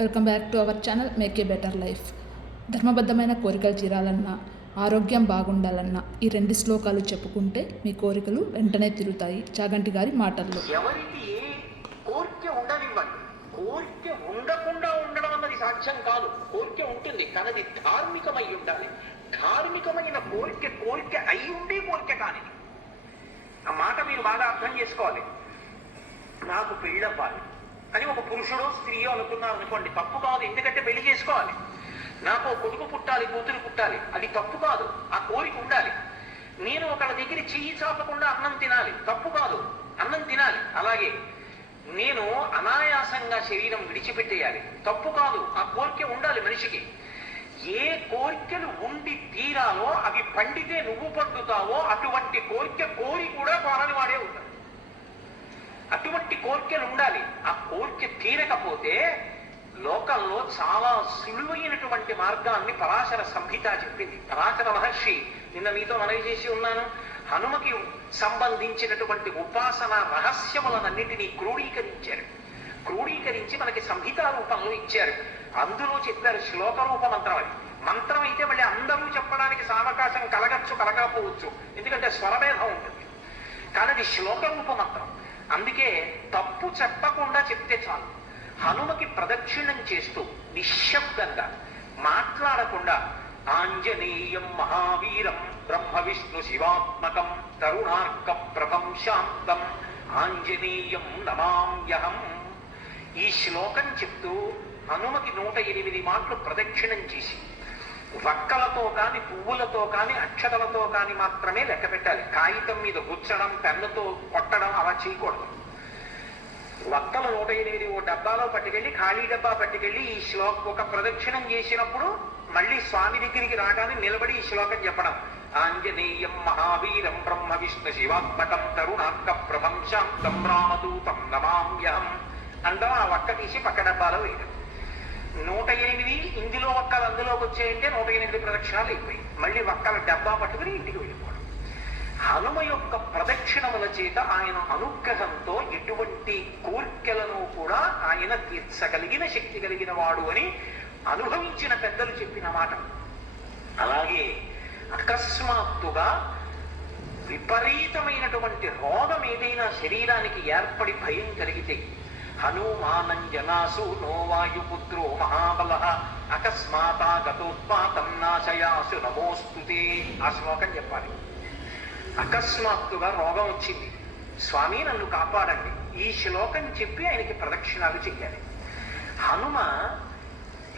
Welcome back to our channel make a better life. ధర్మబద్ధమైన కోరికలు తీరాలన్నా, ఆరోగ్యం బాగుండాలన్నా ఈ 2 శ్లోకాలు చెప్పుకుంటే మీ కోరికలు వెంటనే తీరుతాయి. చాగంటి గారి మాటల్లో. ఎవరికి ఏ కోరిక ఉండనివ్వండి. కోరిక ఉండకుండా ఉండడం అన్నది సాధ్యం కాదు. కోరిక ఉంటుంది, కానీ అది ధార్మికమై ఉండాలి. ధార్మికమైన కోరిక అయి ఉండి కోరిక కాని. ఆ మాట మీరు బాగా అర్థం చేసుకోవాలి. నాకు పెళ్ళవ్వాలి అని ఒక పురుషుడో స్త్రీయో అనుకున్నారు అనుకోండి, తప్పు కాదు. ఎందుకంటే పెళ్లి చేసుకోవాలి. నాకు కొడుకు పుట్టాలి, కూతురు పుట్టాలి, అది తప్పు కాదు. ఆ కోరిక ఉండాలి. నేను ఒకళ్ళ దగ్గర చెయ్యి చాపకుండా అన్నం తినాలి, తప్పు కాదు. అన్నం తినాలి. అలాగే నేను అనాయాసంగా శరీరం విడిచిపెట్టేయాలి, తప్పు కాదు. ఆ కోరిక ఉండాలి మనిషికి. ఏ కోరికలు ఉండి తీరాలో అవి పండితే నువ్వు పండుతావో అటువంటి కోరి కూడా కోరని వాడే ఉంటాడు. అటువంటి కోరికలు ఉండాలి. ఆ కోరిక తీరకపోతే లోకంలో చాలా సులువైనటువంటి మార్గాన్ని పరాశర సంహిత చెప్పింది. పరాశర మహర్షి నిన్న మీతో మనవి చేసి ఉన్నాను. హనుమకి సంబంధించినటువంటి ఉపాసన రహస్యములనన్నిటినీ క్రోడీకరించి మనకి సంహితా రూపంలో ఇచ్చారు. అందులో చెప్పారు శ్లోక రూప మంత్రం. అది మంత్రం అయితే మళ్ళీ అందరూ చెప్పడానికి సావకాశం కలగచ్చు, కలగకపోవచ్చు, ఎందుకంటే స్వరభేదం ఉంటుంది. కానీ అది శ్లోక రూప మంత్రం. అందుకే తప్పు చెప్పకుండా చెప్తే చాలు. హనుమకి ప్రదక్షిణం చేస్తూ నిశ్శబ్దంగా మాట్లాడకుండా ఆంజనేయం మహావీరం బ్రహ్మ విష్ణు శివాత్మకం తరుణార్క ప్రభం శాంతం ఆంజనేయం నమామ్యహం ఈ శ్లోకం చెప్తూ హనుమకి 108 మాటలు ప్రదక్షిణం చేసి వక్కలతో కాని, పువ్వులతో కాని, అక్షతలతో కాని మాత్రమే లెక్క పెట్టాలి. కాగితం మీద గుచ్చడం, పెన్నుతో కొట్టడం అలా చేయకూడదు. వక్కలు 108 ఓ డబ్బాలో పట్టుకెళ్ళి, ఖాళీ డబ్బా పట్టుకెళ్ళి ఈ ఒక ప్రదక్షిణం చేసినప్పుడు మళ్ళీ స్వామి దగ్గరికి రాగానే నిలబడి ఈ శ్లోకం చెప్పడం. ఆంజనేయం మహావీరం బ్రహ్మ విష్ణు శివాత్మకం తరుణార్క ప్రభం శాంతం రామదూతం నమామ్యహం అండం. ఆ వక్క తీసి పక్క డబ్బాలో వేయడం. 108 ఇందులో వక్కలు అందులోకి వచ్చాయంటే 108 ప్రదక్షిణాలు అయిపోయి మళ్ళీ వక్కల డబ్బా పట్టుకుని ఇంటికి వెళ్ళిపోవడం. హనుమ యొక్క ప్రదక్షిణముల చేత ఆయన అనుగ్రహంతో ఎటువంటి కోర్కెలను కూడా ఆయన తీర్చగలిగిన శక్తి కలిగిన వాడు అని అనుభవించిన పెద్దలు చెప్పిన మాట. అలాగే అకస్మాత్తుగా విపరీతమైనటువంటి రోగం ఏదైనా శరీరానికి ఏర్పడి భయం కలిగితే హనుమానంజనాసు నో వాయుపుత్రో మహాబల అకస్మాతాగతోత్పాతం నాశయాసు నమోస్తుతే ఆ శ్లోకం చెప్పాలి. అకస్మాత్తుగా రోగం వచ్చింది, స్వామి నన్ను కాపాడండి, ఈ శ్లోకం చెప్పి ఆయనకి ప్రదక్షిణాలు చెయ్యాలి. హనుమ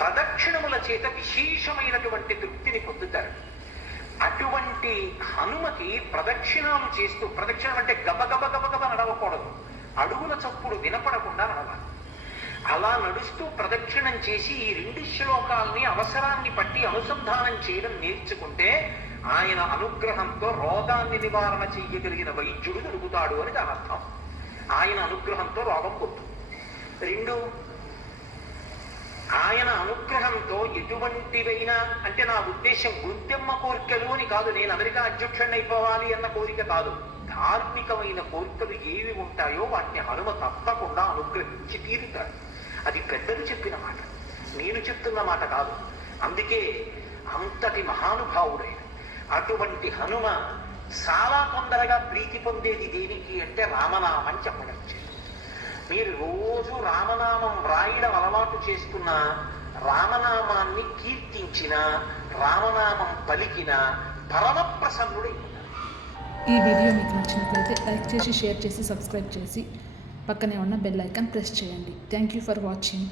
ప్రదక్షిణముల చేత విశేషమైనటువంటి తృప్తిని పొందుతారు. అటువంటి హనుమకి ప్రదక్షిణాలు చేస్తూ, ప్రదక్షిణం అంటే గబగబ నడవకూడదు, అడుగుల చప్పుడు వినపడకుండా నడవాలి. అలా నడుస్తూ ప్రదక్షిణం చేసి ఈ 2 శ్లోకాల్ని అవసరాన్ని బట్టి అనుసంధానం చేయడం నేర్చుకుంటే ఆయన అనుగ్రహంతో రోగాన్ని నివారణ చెయ్యగలిగిన వైద్యుడు దొరుకుతాడు అని దాని అర్థం. ఆయన అనుగ్రహంతో రోగం పోతుంది. 2, ఆయన అనుగ్రహంతో ఎటువంటివైనా, అంటే నా ఉద్దేశం గుంతెమ్మ కోరికలు అని కాదు, నేను అమెరికా అధ్యక్షుడిని అయిపోవాలి అన్న కోరిక కాదు. ధార్మికమైన కోరికలు ఏవి ఉంటాయో వాటిని హనుమ తప్పకుండా అనుగ్రహించి తీరుతాడు. అది పెద్దలు చెప్పిన మాట, నేను చెప్తున్న మాట కాదు. అందుకే అంతటి మహానుభావుడైన అటువంటి హనుమ చాలా తొందరగా ప్రీతి పొందేది దేనికి అంటే రామనామం చెప్పడం. మీరు రోజు రామనామం రాయడం అలవాటు చేసుకున్న, రామనామాన్ని కీర్తించిన, రామనామం పలికిన పరమ ప్రసన్నుడై. ఈ వీడియో మీకు నచ్చినట్లయితే లైక్ చేసి, షేర్ చేసి, సబ్స్క్రైబ్ చేసి పక్కనే ఉన్న బెల్ ఐకాన్ ప్రెస్ చేయండి. Thank you for watching.